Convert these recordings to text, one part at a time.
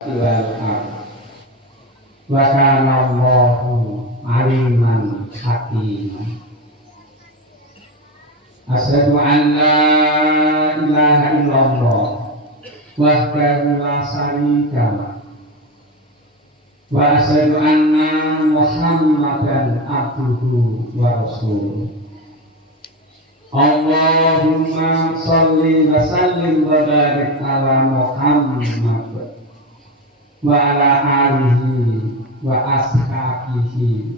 wal ardh wa kana Allahu aliman hakiman. Asyhadu an la ilaha illallah wahdahu la syarika lah wa asyhadu anna Muhammadan abduhu wa rasuluh. Allahumma sholli wa sallim wa barik ala Muhammad wa ala alihi wa ashabihi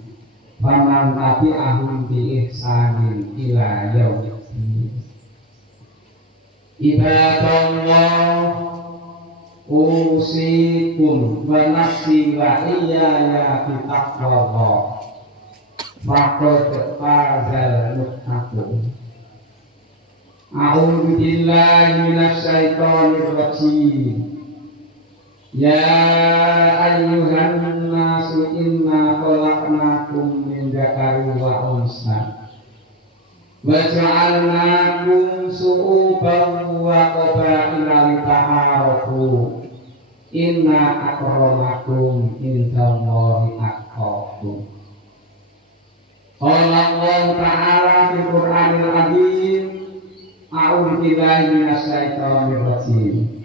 wa man tabi'ahum bi ihsanin ila yaumil ibadallah usikum wa nafsi wa iyaya bi taqwallah faqad fazal muttaqun. A'udzu billahi minasyaitonir rajim. Ya ayyuhan nasu inna khalaqnakum min dzakarin wa unsa wa ja'alnakum syu'uban wa qabaila lita'arafu inna akramakum indallahi atqakum. Qala Allah ta'ala fil Qur'anil Azim. A'udzu billahi minasyaitonir rajim.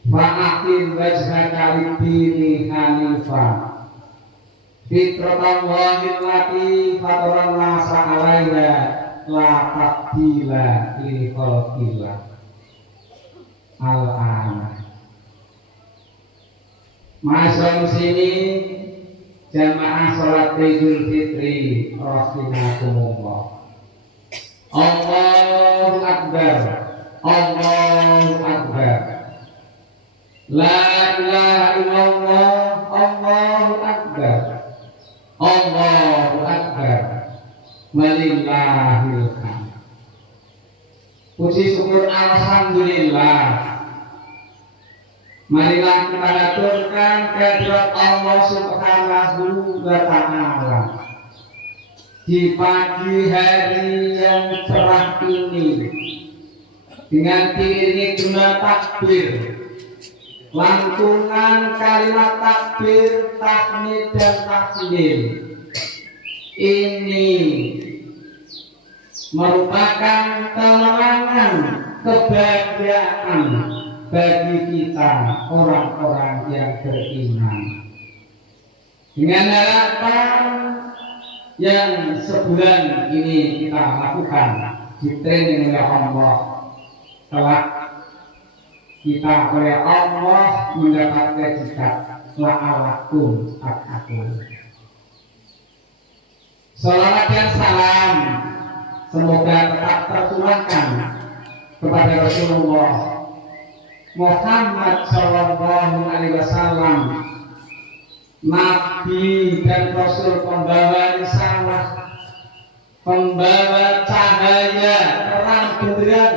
Fa'aqim wajhaka lid-dini hanifan fitratallahi allati fataran nasa 'alaiha la tabdila li khalqillah. Al-ana. Masuk sini jamaah salat Idul Fitri rahimakumullah. Allahu Akbar, Allahu Akbar. La ilaha illallah, Allahu Akbar, Allahu Akbar. Walillahil hamd. Puji syukur alhamdulillah. Marilah kita aturkan kehadirat Allah Subhanahu wa ta'ala di pagi hari yang cerah ini dengan diiringi guna takbir, lantunan kalimat takbir, tahmid dan tahlil. Ini merupakan kemenangan, kebahagiaan bagi kita orang-orang yang beriman. Dengan harapan yang sebulan ini kita lakukan di training oleh Allah, telah kita oleh Allah mendapat predikat la'alakum tattaqun. Salawat dan salam semoga tetap tercurahkan kepada Rasulullah Muhammad sallallahu alaihi wasallam, Nabi dan Rasul pembawa risalah, pembawa cahaya terang benderang,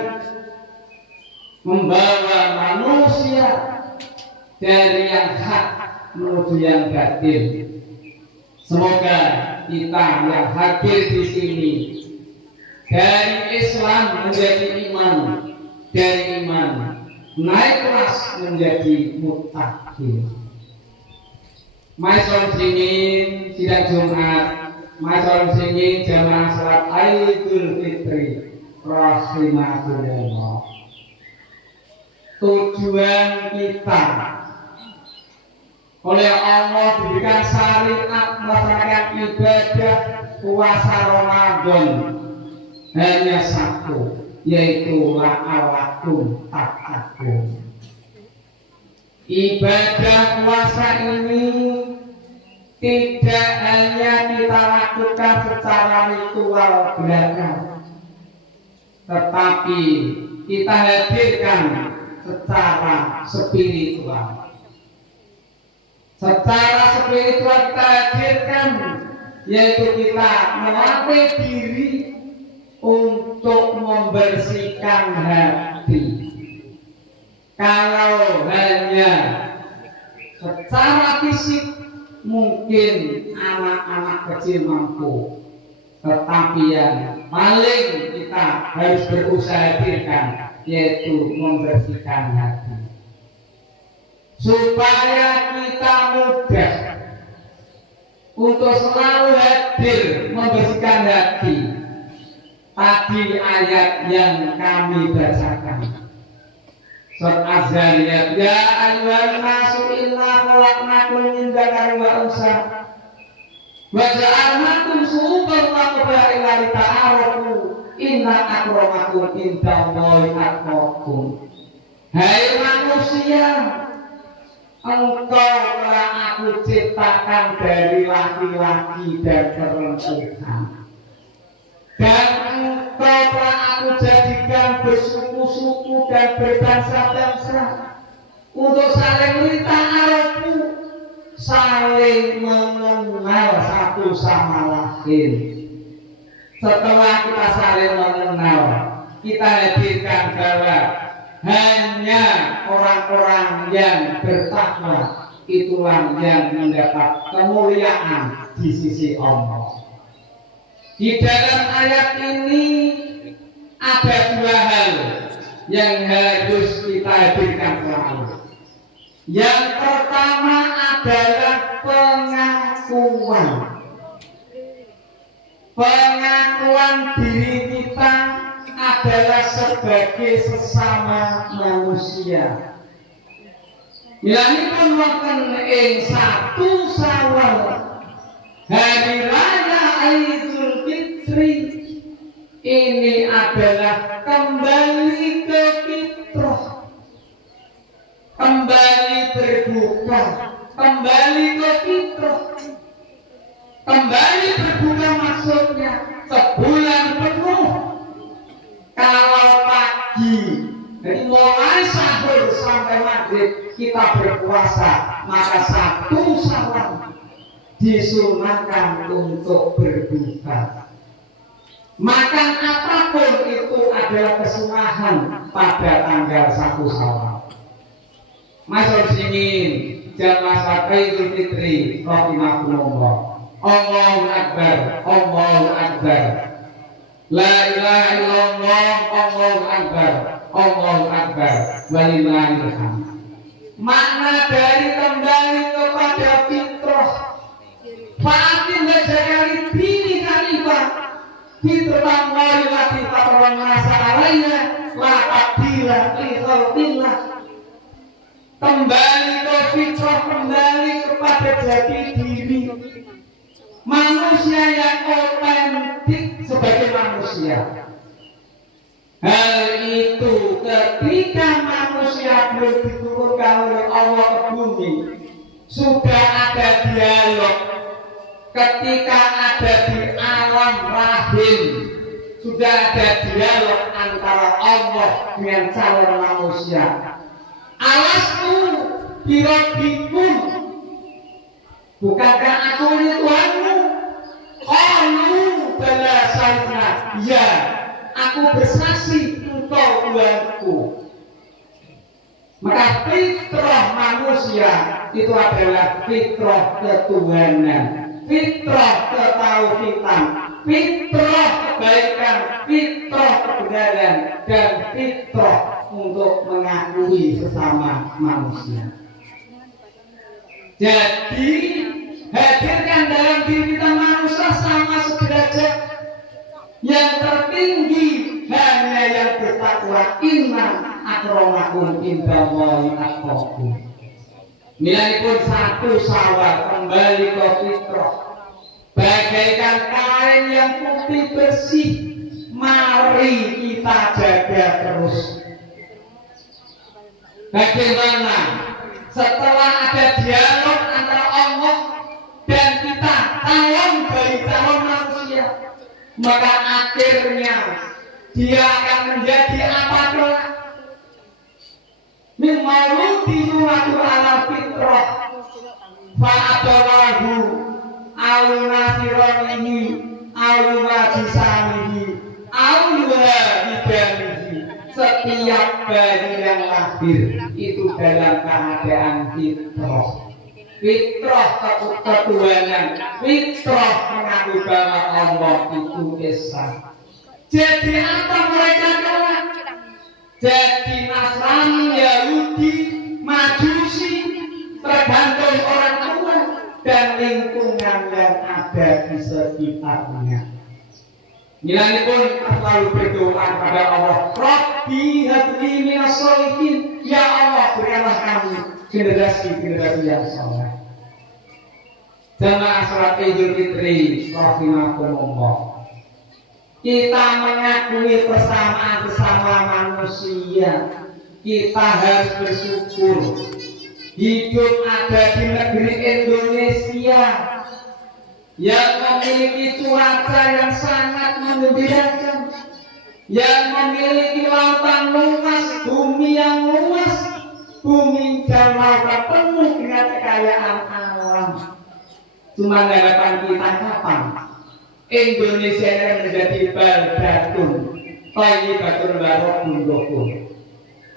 membawa manusia dari yang hak menuju yang batil. Semoga kita yang hadir di sini dari Islam menjadi iman, dari iman naik kelas menjadi muttaqin. Maisal sini sidang Jumat, maisal sini jamaah salat Idul Fitri rahimakumullah. Tujuan kita oleh Allah diberikan syariat melaksanakan ibadah puasa Ramadan hanya satu, yaitu la'alakum tattaqun. Ibadah puasa ini tidak hanya kita lakukan secara ritual belaka, tetapi kita hadirkan secara spiritual. Secara spiritual kita hadirkan, yaitu kita melatih diri untuk membersihkan hati. Kalau hanya secara fisik mungkin anak-anak kecil mampu, tetapi yang paling kita harus berusaha hadirkan yaitu membersihkan hati. supaya kita mudah untuk selalu hadir membersihkan hati. Tadi ayat yang kami bacakan Surat Az-Zariyat, ya ayyuhan nasu inna khalaqnakum min dzakarin wa unsah wa ja'alnakum syu'uban wa qabaila lita'arafu inna akramakum indallahi atqakum. Hai manusia, engkau telah aku ciptakan dari laki-laki dan perempuan, dan engkau telah aku jadikan bersuku-suku dan berbangsa-bangsa untuk saling lita'arafu, saling mengenal satu sama lain. Setelah kita saling mengenal, kita hadirkan bahwa hanya orang-orang yang bertakwa itulah yang mendapat kemuliaan di sisi Allah. Di dalam ayat ini ada dua hal yang harus kita hadirkan selalu. Yang pertama adalah pengakuan diri kita adalah sebagai sesama manusia. Milanipun wonten ing 1 Syawal, hari raya Idul Fitri, ini adalah kembali ke fitrah, kembali berbuka, kembali ke fitrah. Kembali berbuka maksudnya sebulan penuh. Kalau pagi, dari mulai sahur sampai maghrib kita berpuasa, maka 1 Syawal disunahkan untuk berbuka. Makan apapun itu adalah kesunahan pada tanggal 1 Syawal. Masuk sini jamaah Idul Fitri rahimahumullah. Allahu Akbar, Allahu Akbar. La ilaha illallah, Allahu Akbar, Allahu Akbar. Walillahil hamd. Makna dari kembali kepada fitrah. Fa'atin zakari dini hanifah. Fitrah mawilati fatawan merasa alainya la tabdila li khalqillah. Kembali ke fitrah, kembali kepada jati diri. Manusia yang otentik sebagai manusia. Hal itu ketika manusia belum diturunkan oleh Allah ke bumi, sudah ada dialog. Ketika ada di alam rahim, sudah ada dialog antara Allah dengan calon manusia. Alastu birabbikum, bukankah aku ini Tuhanmu? Qalu bala sayyidina, ya aku bersaksi engkau Tuhanku. Maka fitrah manusia itu adalah fitrah ketuhanan, fitrah ketauhidan, fitrah kebaikan, fitrah kebenaran, dan fitrah untuk mengakui sesama manusia. Jadi hadirkan dalam diri kita manusia sama sederajat. Yang tertinggi hanya yang bertakwa. Inna akramakum indallahi atqakum. Milanipun 1 Syawal kembali ke fitrah, bagaikan kain yang putih bersih. Mari kita jaga terus. Bagaimana setelah ada dialog antara Allah dan kita, calon dari calon manusia, maka akhirnya dia akan menjadi apa kelak? Mimmauludi yuladu ala fitrah fa'adalahu al-nasiranihi al-majisanihi al-wahidanihi. Setiap bayi yang lahir itu dalam keadaan fitrah. Fitrah ketuhanan, fitrah mengaku bahwa Allah itu esa. Jadi apa mereka kelak? Jadi Nasrani, Yahudi, Majusi, ada di sekitarnya. Milanipun selalu berdoa kepada Allah, Rabbi habli minas sholihin, ya Allah berikanlah kami generasi-generasi yang saleh. Jamaah salat Idul Fitri rahimakumullah. Kita mengakui persamaan sesama manusia. Kita harus bersyukur hidup ada di negeri Indonesia yang memiliki cuaca yang sangat menggembirakan, yang memiliki lautan luas, bumi yang luas, bumi dan lautan penuh dengan kekayaan alam. Cuma harapan kita kapan Indonesia akan menjadi baldatun thayyibatun waradun,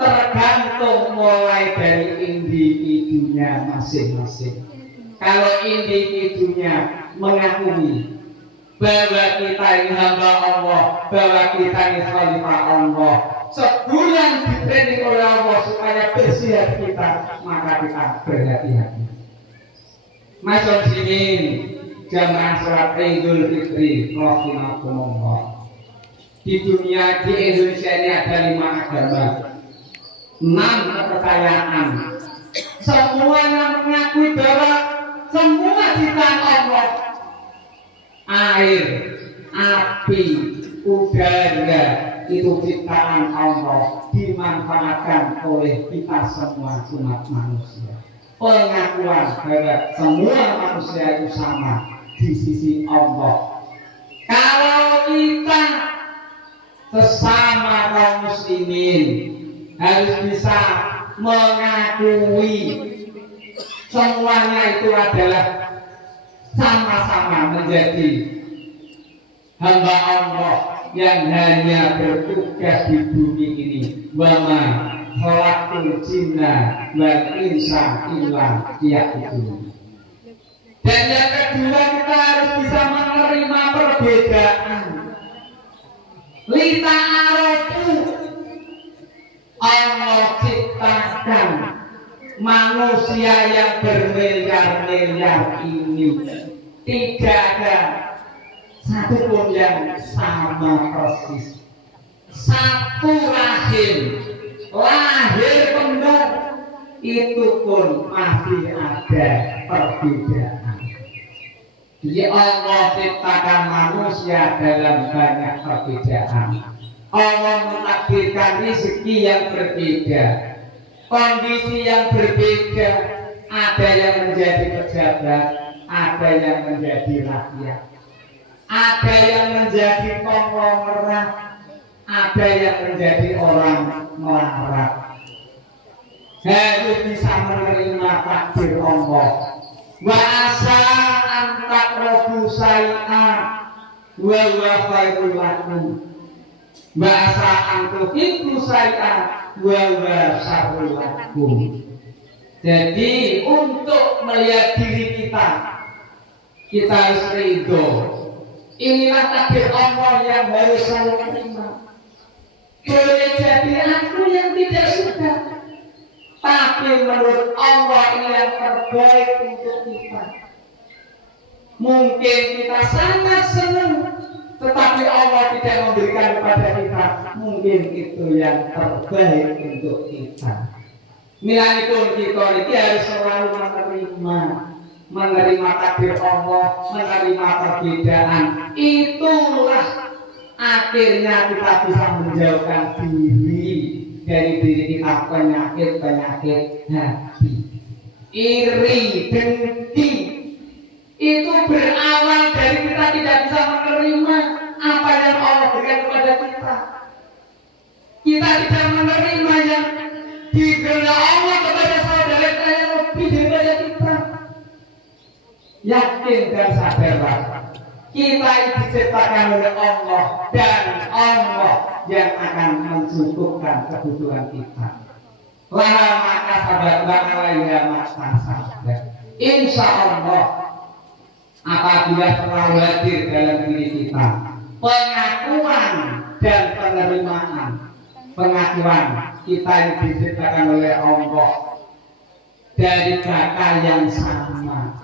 tergantung mulai dari individunya masing-masing. Kalau individunya mengakui bahwa kita ini hamba Allah, bahwa kita ini khalifah Allah, sebulan ditraining oleh Allah supaya bersih hati kita, maka kita berhati-hati. Masuk sini jamaah salat Idul Fitri rahimakumullah. Di dunia, di Indonesia ini ada 5 agama, 6 kepercayaan. Semuanya mengakui bahwa semua ciptaan Allah, air, api, udara, itu ciptaan Allah, dimanfaatkan oleh kita semua umat manusia. Pengakuan bahwa semua manusia itu sama di sisi Allah. Kalau kita sesama kaum muslimin harus bisa mengakui semuanya itu adalah sama-sama menjadi hamba Allah yang hanya bertugas di bumi ini. Wama khalaqul jinna wal insa illa liya'budun. Dan yang kedua, kita harus bisa menerima perbedaan. Lita arofu, Allah ciptakan manusia yang bermiliar-miliar ini, tidak ada satu pun yang sama persis. Satu rahim lahir kembar, itu pun masih ada perbedaan. Jadi Allah ciptakan manusia dalam banyak perbedaan. Allah menakdirkan rezeki yang berbeda, kondisi yang berbeda. Ada yang menjadi pejabat, ada yang menjadi rakyat, ada yang menjadi konglomerat, ada yang menjadi orang melarat. Harus bisa menerima takdir Allah. Wa asa antak robu say'an wa wa khairul lakum. Wa asa antuk itu say'an wa wa syarrul lakum. Jadi untuk melihat diri kita, kita harus ridho. Inilah takdir Allah yang harus saya terima. Boleh jadi aku yang tidak suka, tapi menurut Allah ini yang terbaik untuk kita. Mungkin kita sangat senang, tetapi Allah tidak memberikan kepada kita. Mungkin itu yang terbaik untuk kita. Milanipun kita ini harus selalu menerima takdir Allah, menerima perbedaan. Itulah akhirnya kita bisa menjauhkan diri dari diri kita penyakit-penyakit hati, iri, dengki. Itu berawal dari kita tidak bisa menerima apa yang Allah berikan kepada kita. Kita tidak menerima yang diberi Allah kepada saudara kita yang lebih daripada kita. Yakin dan sadarlah, kita diciptakan oleh Allah dan Allah yang akan mencukupkan kebutuhan kita. Laha maka sahabat alaiha maksasa. Insya Allah apabila selalu hadir dalam diri kita pengakuan dan penerimaan, pengakuan kita yang diciptakan oleh Allah dari bakal yang sama,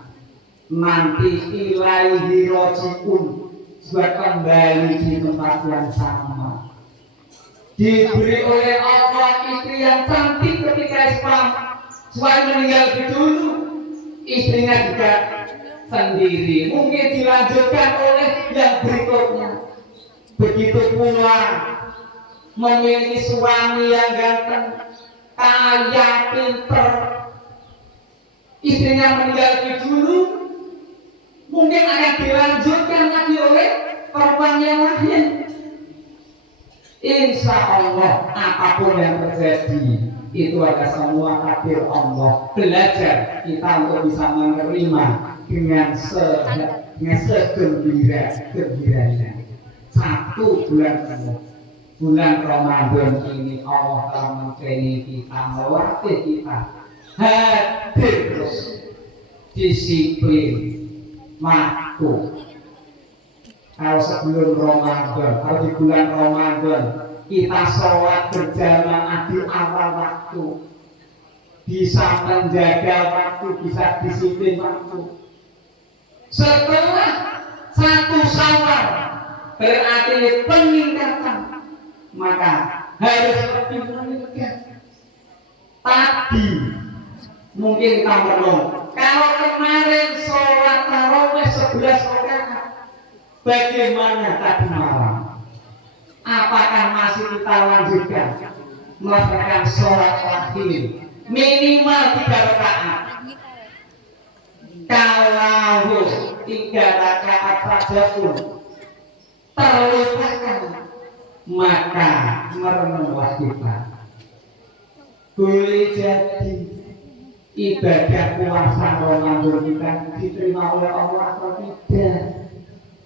nanti ilaihi rojiun, buat kembali di tempat yang sama. Diberi oleh Allah istri yang cantik ketika Islam, selain meninggal dulu, istrinya juga sendiri. Mungkin dilanjutkan oleh yang berikutnya. Begitu pula memiliki suami yang ganteng, kaya, pinter, istrinya meninggal dulu, mungkin akan dilanjutkan lagi oleh perempuan yang lain. Insya Allah apapun yang terjadi itu ada semua takdir Allah. Belajar kita untuk bisa menerima dengan segembiranya. 1 bulan penuh, bulan Ramadan ini Allah telah mentraining kita, melatih kita hadir terus, disiplin waktu. Kalau sebelum Ramadan, kalau di bulan Ramadan kita sholat berjamaah di awal waktu, bisa menjaga waktu, bisa disiplin waktu. Setelah 1 Syawal berarti peningkatan, maka harus lebih meningkat. Tadi mungkin kita merenung, kalau kemarin sholat tarawih 11 rakaat, bagaimana tadi malam? Apakah masih kita lanjutkan melaksanakan sholat wahid minimal 3 rakaat? Kalau 3 rakaat saja pun terlupakan, maka merenunglah kita. Boleh jadi ibadah puasa Ramadan kita diterima oleh Allah atau tidak.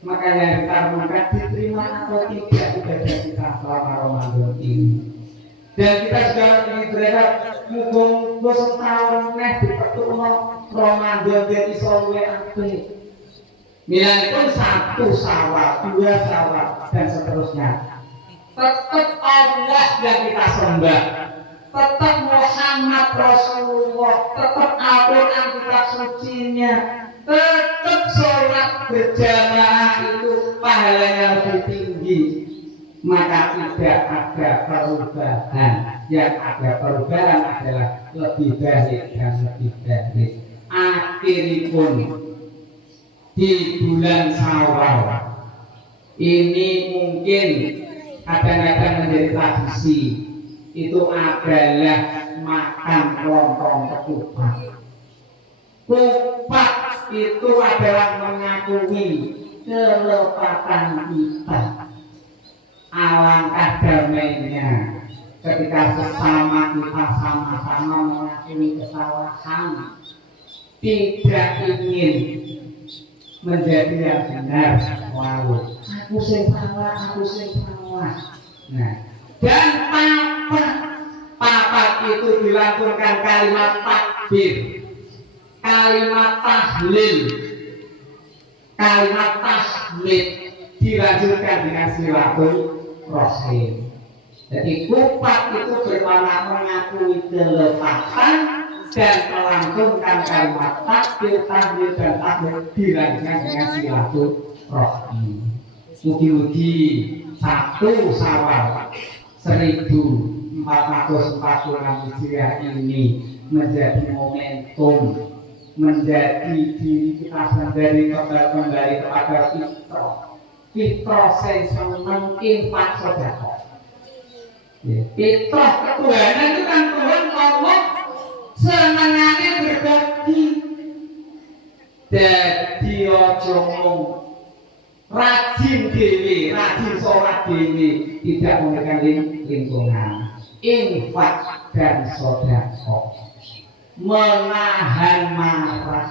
Makanya kita renungkan diterima atau tidak ibadah kita selama Ramadan ini. Dan kita juga ingin berharap muga setahun nih dipertuno Ramadan jadi solwe apik. Milanipun 1 Syawal, 2 Syawal dan seterusnya. Tetap Allah yang kita sembah, tetap Muhammad Rasulullah, tetap Al-Quran kitab sucinya, tetap sholat berjamaah itu pahalanya lebih tinggi. Maka tidak ada perubahan. Yang ada perubahan adalah lebih baik dan lebih baik. Akhiripun di bulan Syawal ini mungkin kadang-kadang menjadi tradisi, itu adalah makan lontong ketupat. Kupat itu adalah mengakui kelepatan kita. Alangkah damainya ketika sesama kita sama-sama mengakui kesalahan, tidak ingin menjadi yang benar. Wow, aku sing salah. Nah, dan papat itu dilakukan kalimat takbir, kalimat tahlil, kalimat tahmid, dilanjutkan dengan silaturahim. Jadi kupat itu bermakna mengakui kelepatan dan melantunkan kalimat takbir, tahlil dan tahmid, dilanjutkan dengan silaturahim. Mugi-mugi 1 Syawal 1446 Hijriah ini menjadi momentum, menjadi diri kita sendiri kembali kepada fitrah yang seneng infak sedekah. Fitrah ketuhanan itu kan Tuhan Allah senengane berbagi. Dadi ojo mung rajin dewe, rajin sholat dewe, tidak memberikan lingkungan. Infak dan sedekah, menahan marah,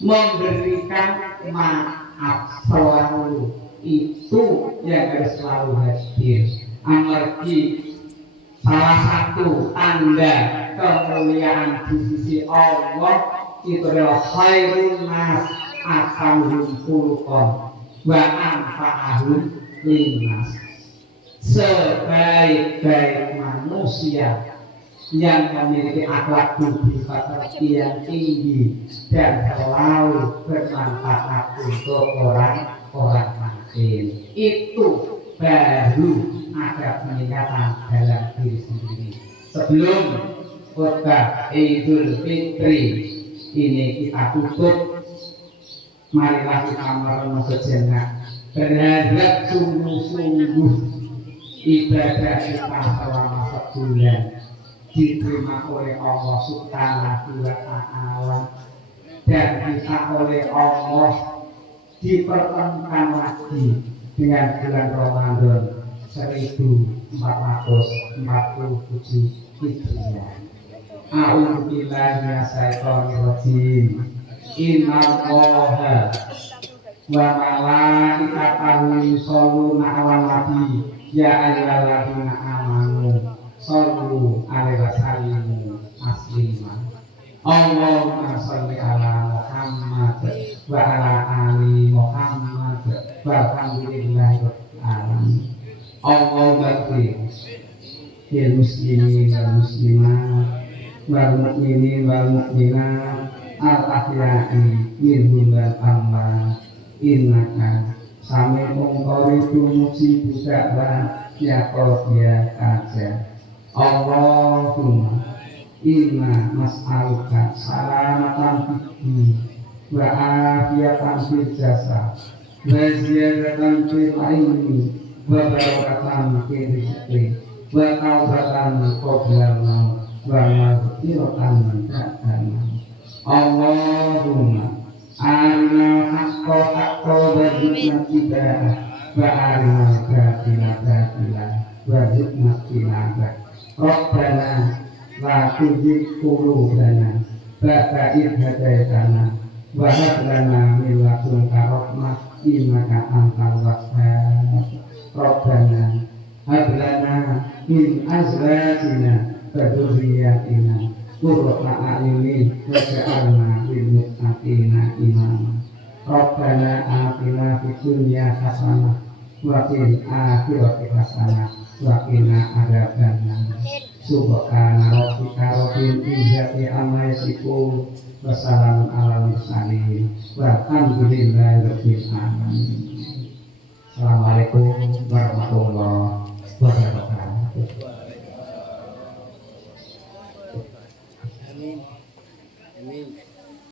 memberikan maaf selalu, itu yang harus selalu hadir. Amargi salah satu tanda kemuliaan di sisi Allah itu adalah khairun nas asamuhum khuluqan wa anfa'ahum linnas. Sebaik-baik manusia yang memiliki akhlak budi pekerti yang tinggi dan selalu bermanfaat untuk orang-orang lain. Itu baru ada peningkatan dalam diri sendiri. Sebelum khutbah Idul Fitri ini kita tutup, marilah kita merenung sejenak, berharap sungguh-sungguh ibadah kita selama sebulan diterima oleh Allah Subhanahu wa Ta'ala, dan bisa oleh Allah dipertemukan lagi dengan bulan Ramadan 1447 Hijriah. A'udzu billahi minasyaitonir rajim. Innallaha wa malaikatahu yusholluna 'alan nabi ya ayyuhalladzina amanu shollu 'alaihi wa sallimu taslima. Allahumma sholli 'ala Muhammad wa 'ala ali Muhammad walhamdulillahi rabbil alamin. Allahumma ighfir lil muslimin wal muslimat wal mu'minin wal mu'minat al ahya'i minhum wal amwat innaka sami'un qaribun mujibud da'wat ya qadiya kaja. Allahumma inna mas'aluka salamatan fid wa afiyatan fil jasad wa ziyadatan fil ilmi wa barakatan fil rizqi wa tawbatan qabla maut wa maghfiratan ba'da maut. Allahumma arina haqqa haqqa warzuqna ittiba'ah wa arina batila batila warzuqna ijtinabah. Rabbana la tuzigh qulubana ba'da idh hadaitana wa hab lana min ladunka rahmah innaka antal wahhab. Rabbana hab lana min azwajina wa dhurriyyatina qurrata a'yunin waj'alna lil muttaqina imama. Rabbana atina fid dunya hasanah wa fil akhirati hasanah wa qina adzabannar. Subhana rabbika rabbil izzati amma yasifun wa salamun alal mursalin walhamdulillahi rabbil alamin.